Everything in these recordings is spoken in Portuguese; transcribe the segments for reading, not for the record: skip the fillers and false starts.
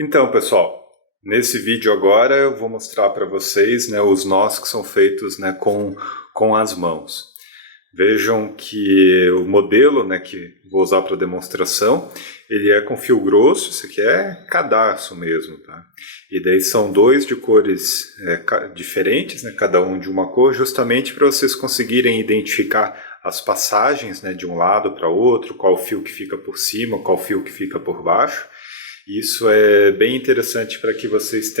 Então, pessoal, nesse vídeo agora eu vou mostrar para vocês, os nós que são feitos, com as mãos. Vejam que o modelo, que vou usar para demonstração, ele é com fio grosso, isso aqui é cadarço mesmo, tá? E daí são dois de cores diferentes, cada um de uma cor, justamente para vocês conseguirem identificar as passagens, de um lado para outro, qual fio que fica por cima, qual fio que fica por baixo. Isso é bem interessante para que vocês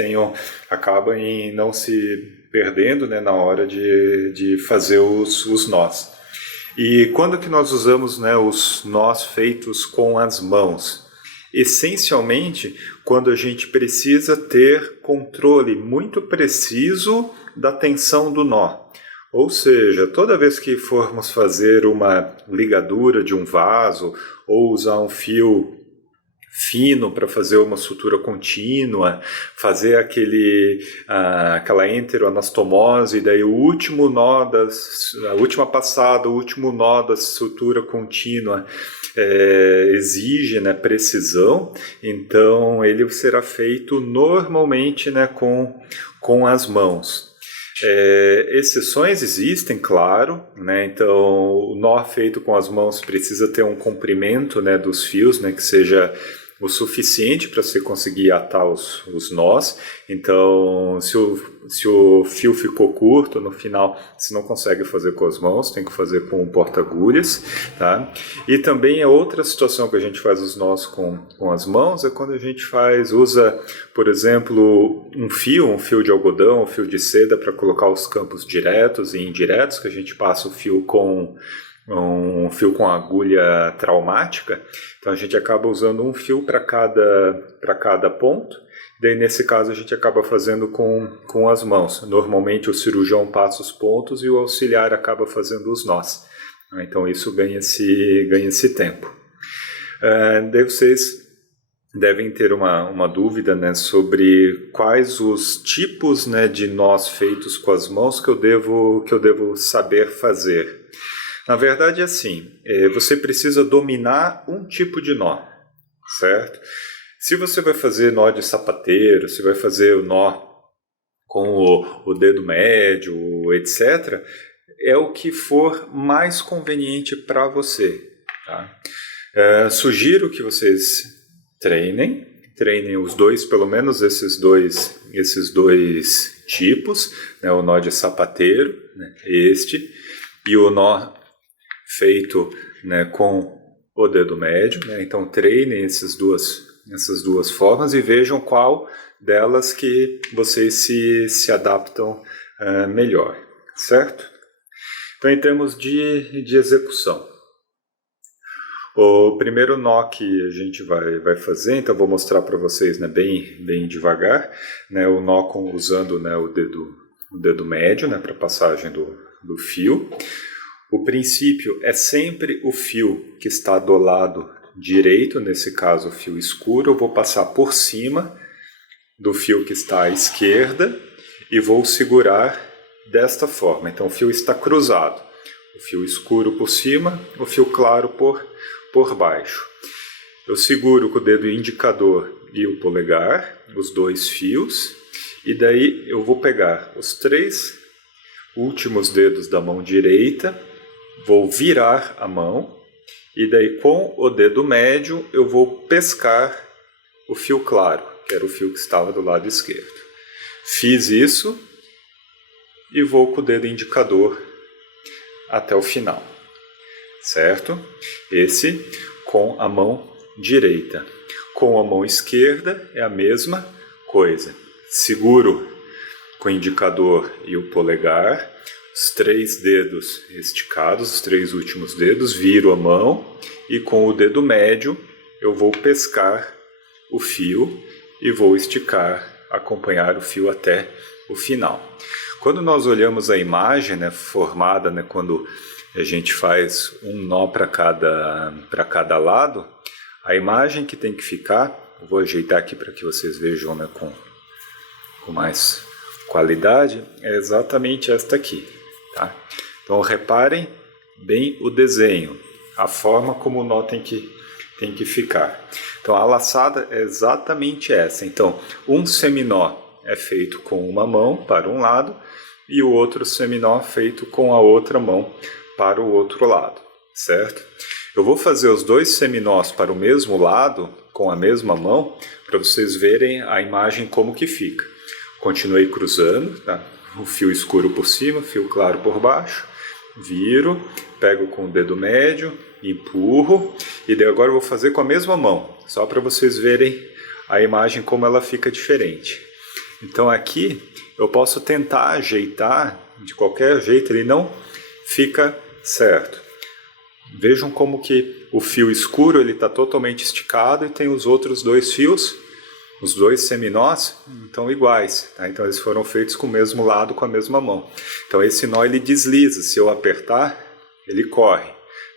acabem não se perdendo, na hora de fazer os nós. E quando que nós usamos, os nós feitos com as mãos? Essencialmente, quando a gente precisa ter controle muito preciso da tensão do nó. Ou seja, toda vez que formos fazer uma ligadura de um vaso ou usar um fio fino para fazer uma sutura contínua, fazer aquela enteroanastomose, e daí o último nó a última passada, o último nó da sutura contínua exige precisão, então ele será feito normalmente com as mãos. Exceções existem, claro, então o nó feito com as mãos precisa ter um comprimento dos fios, que seja o suficiente para você conseguir atar os nós. Então, se o fio ficou curto, no final você não consegue fazer com as mãos, tem que fazer com um porta-agulhas, tá? E também a outra situação que a gente faz os nós com as mãos é quando a gente usa, por exemplo, um fio de algodão, um fio de seda para colocar os campos diretos e indiretos, que a gente passa o fio com agulha traumática, então a gente acaba usando um fio para cada ponto, daí nesse caso a gente acaba fazendo com as mãos. Normalmente o cirurgião passa os pontos e o auxiliar acaba fazendo os nós, então isso ganha esse tempo. Daí vocês devem ter uma dúvida sobre quais os tipos de nós feitos com as mãos que eu devo saber fazer. Na verdade é assim, você precisa dominar um tipo de nó, certo? Se você vai fazer nó de sapateiro, se vai fazer o nó com o dedo médio, etc., é o que for mais conveniente para você, tá? Sugiro que vocês treinem os dois, pelo menos esses dois tipos, o nó de sapateiro, e o nó feito com o dedo médio, então treinem essas duas formas e vejam qual delas que vocês se adaptam melhor, certo? Então, em termos de execução, o primeiro nó que a gente vai fazer, então vou mostrar para vocês bem devagar, o nó usando o dedo médio para passagem do fio. O princípio é sempre o fio que está do lado direito, nesse caso o fio escuro, eu vou passar por cima do fio que está à esquerda e vou segurar desta forma. Então o fio está cruzado, o fio escuro por cima, o fio claro por baixo. Eu seguro com o dedo indicador e o polegar, os dois fios, e daí eu vou pegar os 3 últimos dedos da mão direita, vou virar a mão e daí com o dedo médio eu vou pescar o fio claro, que era o fio que estava do lado esquerdo. Fiz isso e vou com o dedo indicador até o final, certo? Esse com a mão direita. Com a mão esquerda é a mesma coisa. Seguro com o indicador e o polegar, os 3 dedos esticados, os 3 últimos dedos, viro a mão e com o dedo médio eu vou pescar o fio e vou esticar, acompanhar o fio até o final. Quando nós olhamos a imagem formada, quando a gente faz um nó para cada lado, a imagem que tem que ficar, eu vou ajeitar aqui para que vocês vejam com mais qualidade, é exatamente esta aqui. Tá? Então reparem bem o desenho, a forma como o nó tem tem que ficar. Então a laçada é exatamente essa. Então um seminó é feito com uma mão para um lado e o outro seminó feito com a outra mão para o outro lado, certo? Eu vou fazer os dois seminós para o mesmo lado com a mesma mão para vocês verem a imagem como que fica. Continuei cruzando, tá? O fio escuro por cima, fio claro por baixo, viro, pego com o dedo médio, empurro e daí agora eu vou fazer com a mesma mão, só para vocês verem a imagem como ela fica diferente. Então aqui eu posso tentar ajeitar, de qualquer jeito ele não fica certo. Vejam como que o fio escuro ele está totalmente esticado e tem os outros dois fios, os dois seminós, estão iguais. Tá? Então eles foram feitos com o mesmo lado, com a mesma mão. Então esse nó ele desliza, se eu apertar, ele corre.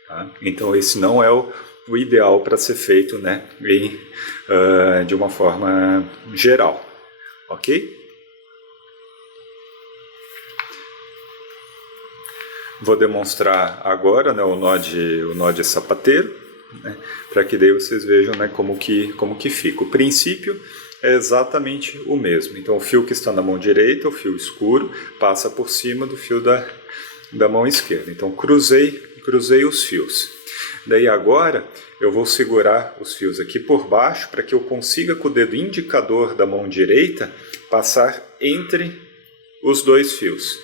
Tá? Então esse não é o ideal para ser feito, né, de uma forma geral. Ok? Vou demonstrar agora, né, o nó de sapateiro, né, para que daí vocês vejam, né, como que fica. O princípio é exatamente o mesmo. Então o fio que está na mão direita, o fio escuro, passa por cima do fio da mão esquerda. Então cruzei os fios. Daí agora eu vou segurar os fios aqui por baixo para que eu consiga com o dedo indicador da mão direita passar entre os dois fios.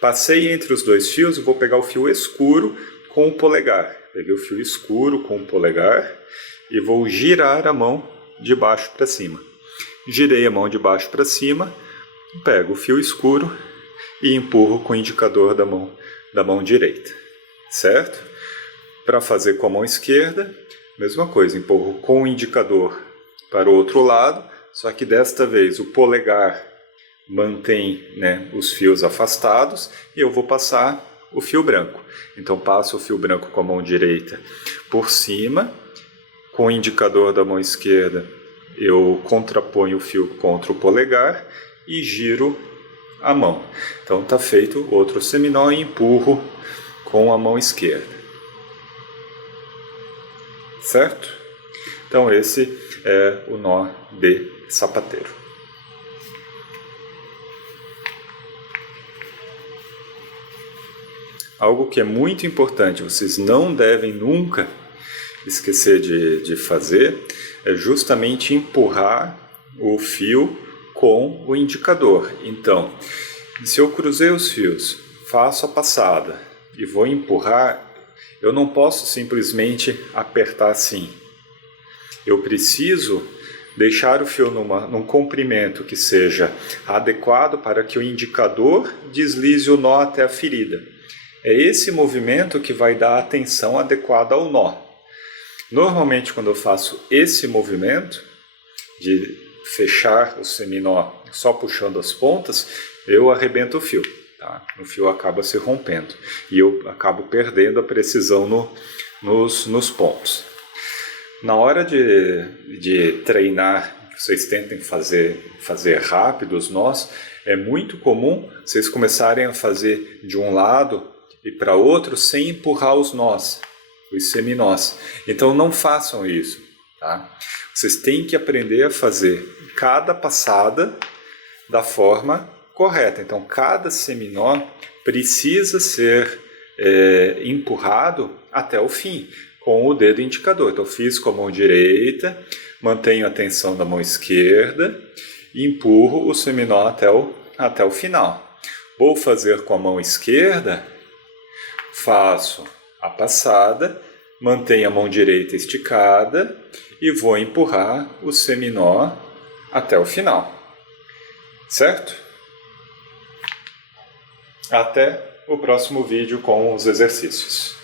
Passei entre os dois fios e vou pegar o fio escuro com o polegar. Peguei o fio escuro com o polegar e vou girar a mão de baixo para cima. Girei a mão de baixo para cima, pego o fio escuro e empurro com o indicador da mão direita. Certo? Para fazer com a mão esquerda, mesma coisa, empurro com o indicador para o outro lado, só que desta vez o polegar mantém, né, os fios afastados e eu vou passar o fio branco. Então passo o fio branco com a mão direita por cima, com o indicador da mão esquerda eu contraponho o fio contra o polegar e giro a mão. Então está feito outro seminó e empurro com a mão esquerda. Certo? Então esse é o nó de sapateiro. Algo que é muito importante, vocês não devem nunca esquecer de fazer, é justamente empurrar o fio com o indicador. Então, se eu cruzei os fios, faço a passada e vou empurrar, eu não posso simplesmente apertar assim. Eu preciso deixar o fio num comprimento que seja adequado para que o indicador deslize o nó até a ferida. É esse movimento que vai dar a tensão adequada ao nó. Normalmente, quando eu faço esse movimento de fechar o seminó só puxando as pontas, eu arrebento o fio. Tá? O fio acaba se rompendo e eu acabo perdendo a precisão nos pontos. Na hora de treinar, vocês tentem fazer rápido os nós, é muito comum vocês começarem a fazer de um lado e para outro sem empurrar os nós, os seminós. Então não façam isso. Tá? Vocês têm que aprender a fazer cada passada da forma correta. Então cada seminó precisa ser empurrado até o fim, com o dedo indicador. Então fiz com a mão direita, mantenho a tensão da mão esquerda e empurro o seminó até o final. Vou fazer com a mão esquerda, faço a passada, mantenho a mão direita esticada e vou empurrar o seminó até o final. Certo? Até o próximo vídeo com os exercícios.